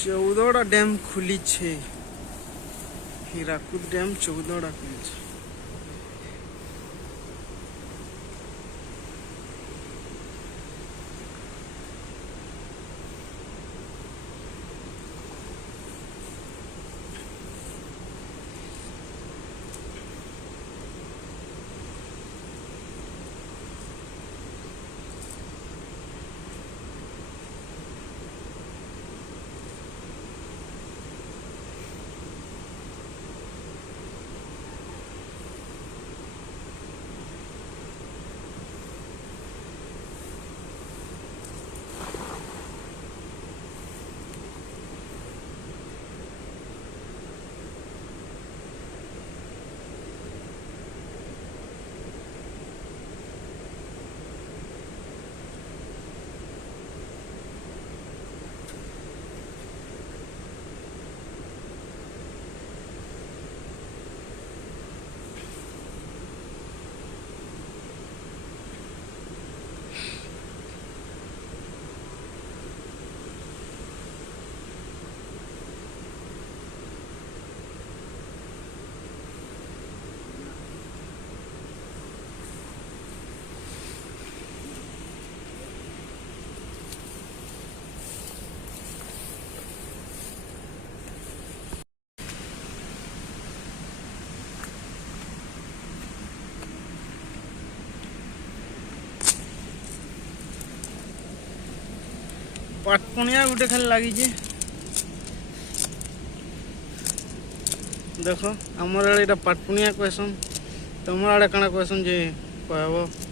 14टा dam खुली छे। Hirakud dam 14टा खुली छे। पाटपुनिया गुटे खाली लगी देख आमर आड़े पाटपुनिया कहसन तुम आड़े कण कहसन जे कहब।